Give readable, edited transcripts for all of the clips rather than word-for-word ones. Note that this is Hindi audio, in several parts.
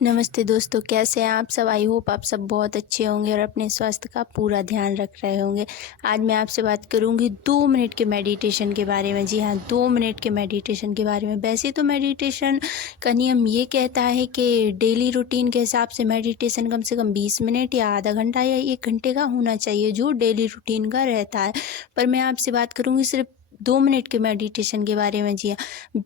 नमस्ते दोस्तों, कैसे हैं आप सब। आई होप आप सब बहुत अच्छे होंगे और अपने स्वास्थ्य का पूरा ध्यान रख रहे होंगे। आज मैं आपसे बात करूंगी 2 मिनट के मेडिटेशन के बारे में। जी हाँ, 2 मिनट के मेडिटेशन के बारे में। वैसे तो मेडिटेशन का नियम ये कहता है कि डेली रूटीन के हिसाब से मेडिटेशन कम से कम 20 मिनट या आधा घंटा या 1 घंटे का होना चाहिए, जो डेली रूटीन का रहता है। पर मैं आपसे बात करूँगी सिर्फ 2 मिनट के मेडिटेशन के बारे में। जी हाँ,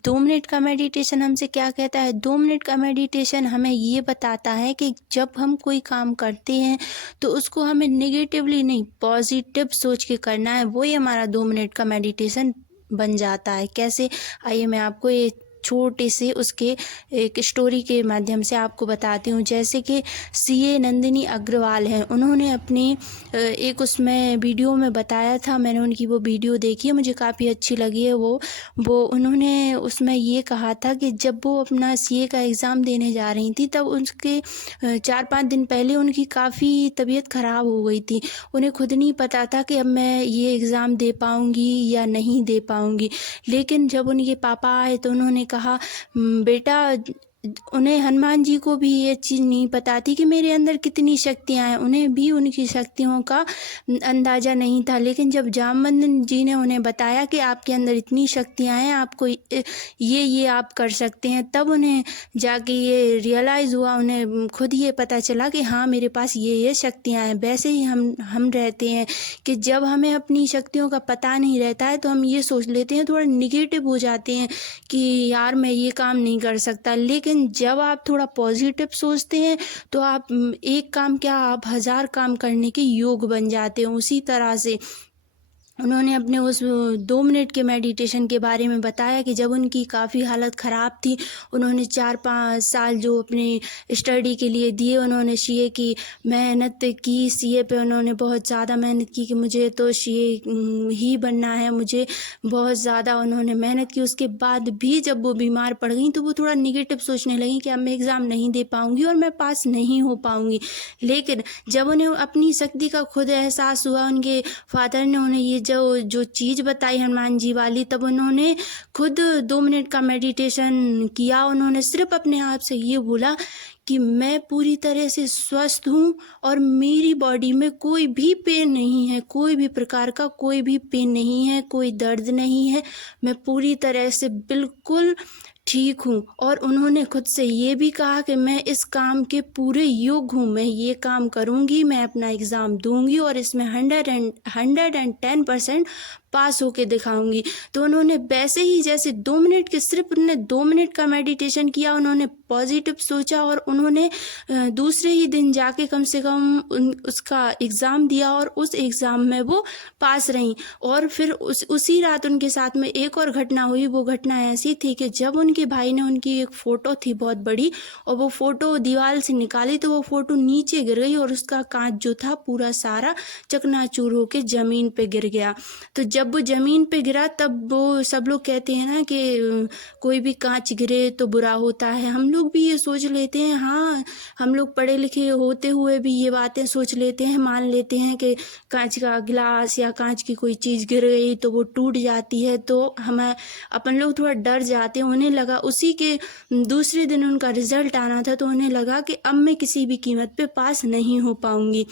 2 मिनट का मेडिटेशन हमसे क्या कहता है। 2 मिनट का मेडिटेशन हमें ये बताता है कि जब हम कोई काम करते हैं तो उसको हमें नेगेटिवली नहीं, पॉजिटिव सोच के करना है। वही हमारा 2 मिनट का मेडिटेशन बन जाता है। कैसे, आइए मैं आपको ये छोटे से उसके एक स्टोरी के माध्यम से आपको बताती हूँ। जैसे कि सीए नंदिनी अग्रवाल हैं, उन्होंने अपनी एक उसमें वीडियो में बताया था। मैंने उनकी वो वीडियो देखी है, मुझे काफ़ी अच्छी लगी है वो उन्होंने उसमें ये कहा था कि जब वो अपना सीए का एग्ज़ाम देने जा रही थी, तब उसके 4-5 दिन पहले उनकी काफ़ी तबीयत ख़राब हो गई थी। उन्हें खुद नहीं पता था कि अब मैं ये एग्ज़ाम दे पाऊँगी या नहीं दे पाऊँगी। लेकिन जब उनके पापा आए तो उन्होंने कहा, बेटा, उन्हें हनुमान जी को भी ये चीज़ नहीं पता थी कि मेरे अंदर कितनी शक्तियाँ हैं। उन्हें भी उनकी शक्तियों का अंदाज़ा नहीं था। लेकिन जब जामवंत जी ने उन्हें बताया कि आपके अंदर इतनी शक्तियाँ हैं, आपको ये आप कर सकते हैं, तब उन्हें जाके ये रियलाइज़ हुआ। उन्हें खुद ये पता चला कि हाँ, मेरे पास ये शक्तियाँ हैं। वैसे ही हम रहते हैं कि जब हमें अपनी शक्तियों का पता नहीं रहता है तो हम ये सोच लेते हैं, थोड़ा निगेटिव हो जाते हैं कि यार मैं ये काम नहीं कर सकता। लेकिन जब आप थोड़ा पॉजिटिव सोचते हैं तो आप एक काम क्या, आप 1000 काम करने के योग बन जाते हैं। उसी तरह से उन्होंने अपने उस 2 मिनट के मेडिटेशन के बारे में बताया कि जब उनकी काफ़ी हालत ख़राब थी, उन्होंने 4-5 साल जो अपने स्टडी के लिए दिए, उन्होंने सीए की मेहनत की। सीए पे उन्होंने बहुत ज़्यादा मेहनत की कि मुझे तो सीए ही बनना है, मुझे बहुत ज़्यादा उन्होंने मेहनत की। उसके बाद भी जब वो बीमार पड़ गई तो वो थोड़ा निगेटिव सोचने लगी कि अब मैं एग्ज़ाम नहीं दे पाऊँगी और मैं पास नहीं हो पाऊँगी। लेकिन जब उन्हें अपनी शक्ति का खुद एहसास हुआ, उनके फादर ने उन्हें ये जो चीज़ बताई हनुमान जी वाली, तब उन्होंने खुद 2 मिनट का मेडिटेशन किया। उन्होंने सिर्फ अपने आप से ये बोला कि मैं पूरी तरह से स्वस्थ हूँ और मेरी बॉडी में कोई भी पेन नहीं है, कोई भी प्रकार का कोई भी पेन नहीं है, कोई दर्द नहीं है, मैं पूरी तरह से बिल्कुल ठीक हूँ। और उन्होंने खुद से ये भी कहा कि मैं इस काम के पूरे योग्य हूँ, मैं ये काम करूँगी, मैं अपना एग्ज़ाम दूँगी और इसमें 110% पास होके दिखाऊंगी। तो उन्होंने वैसे ही जैसे 2 मिनट के, सिर्फ उन्होंने 2 मिनट का मेडिटेशन किया, उन्होंने पॉजिटिव सोचा और उन्होंने दूसरे ही दिन जाके कम से कम उसका एग्ज़ाम दिया और उस एग्ज़ाम में वो पास रहीं। और फिर उसी रात उनके साथ में एक और घटना हुई। वो घटना ऐसी थी कि जब उनके भाई ने, उनकी एक फ़ोटो थी बहुत बड़ी, और वो फ़ोटो दीवार से निकाली तो वो फ़ोटो नीचे गिर गई और उसका कांच जो था पूरा सारा चकनाचूर होके ज़मीन पे गिर गया। तो जब वो ज़मीन पे गिरा तब वो सब लोग कहते हैं ना कि कोई भी कांच गिरे तो बुरा होता है। हम लोग भी ये सोच लेते हैं, हाँ, हम लोग पढ़े लिखे होते हुए भी ये बातें सोच लेते हैं, मान लेते हैं कि कांच का गिलास या कांच की कोई चीज़ गिर गई तो वो टूट जाती है, तो हमें अपन लोग थोड़ा डर जाते हैं। उन्हें लगा, उसी के दूसरे दिन उनका रिजल्ट आना था, तो उन्हें लगा कि अब मैं किसी भी कीमत पे पास नहीं हो पाऊंगी।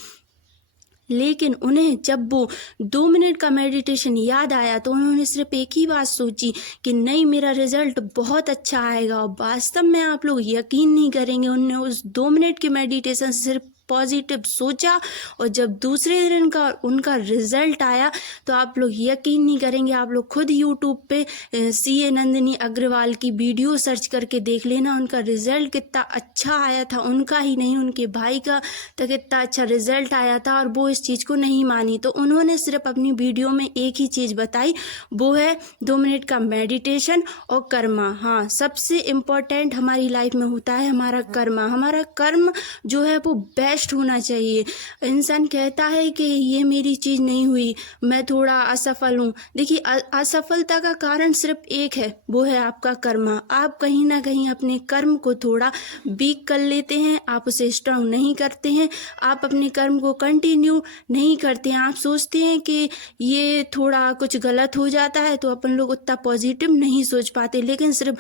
लेकिन उन्हें जब वो 2 मिनट का मेडिटेशन याद आया तो उन्होंने सिर्फ एक ही बात सोची कि नहीं, मेरा रिजल्ट बहुत अच्छा आएगा। और वास्तव में आप लोग यकीन नहीं करेंगे, उन्होंने उस 2 मिनट के मेडिटेशन सिर्फ पॉजिटिव सोचा और जब दूसरे दिन उनका रिजल्ट आया तो आप लोग यकीन नहीं करेंगे। आप लोग खुद यूट्यूब पे सीए नंदिनी अग्रवाल की वीडियो सर्च करके देख लेना, उनका रिजल्ट कितना अच्छा आया था। उनका ही नहीं, उनके भाई का तो कितना अच्छा रिजल्ट आया था और वो इस चीज़ को नहीं मानी। तो उन्होंने सिर्फ अपनी वीडियो में एक ही चीज़ बताई, वो है 2 मिनट का मेडिटेशन और कर्मा। हाँ, सबसे इम्पोर्टेंट हमारी लाइफ में होता है हमारा कर्मा। हमारा कर्म जो है वो बेस्ट होना चाहिए। इंसान कहता है कि ये मेरी चीज़ नहीं हुई, मैं थोड़ा असफल हूँ। देखिए, असफलता का कारण सिर्फ एक है, वो है आपका कर्मा। आप कहीं ना कहीं अपने कर्म को थोड़ा वीक कर लेते हैं, आप उसे स्ट्रांग नहीं करते हैं, आप अपने कर्म को कंटिन्यू नहीं करते हैं। आप सोचते हैं कि ये थोड़ा कुछ गलत हो जाता है तो अपन लोग उतना पॉजिटिव नहीं सोच पाते। लेकिन सिर्फ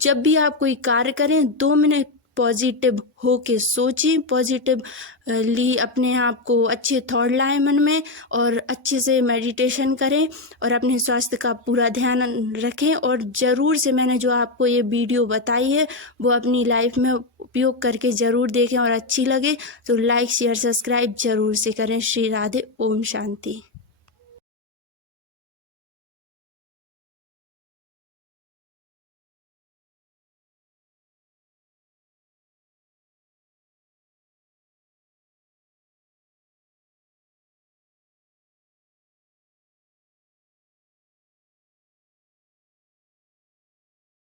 जब भी आप कोई कार्य करें, 2 मिनट पॉजिटिव हो के सोचें, पॉजिटिवली अपने आप को अच्छे थॉट लाएं मन में और अच्छे से मेडिटेशन करें और अपने स्वास्थ्य का पूरा ध्यान रखें। और ज़रूर से मैंने जो आपको ये वीडियो बताई है वो अपनी लाइफ में उपयोग करके ज़रूर देखें और अच्छी लगे तो लाइक शेयर सब्सक्राइब ज़रूर से करें। श्री राधे, ओम शांति।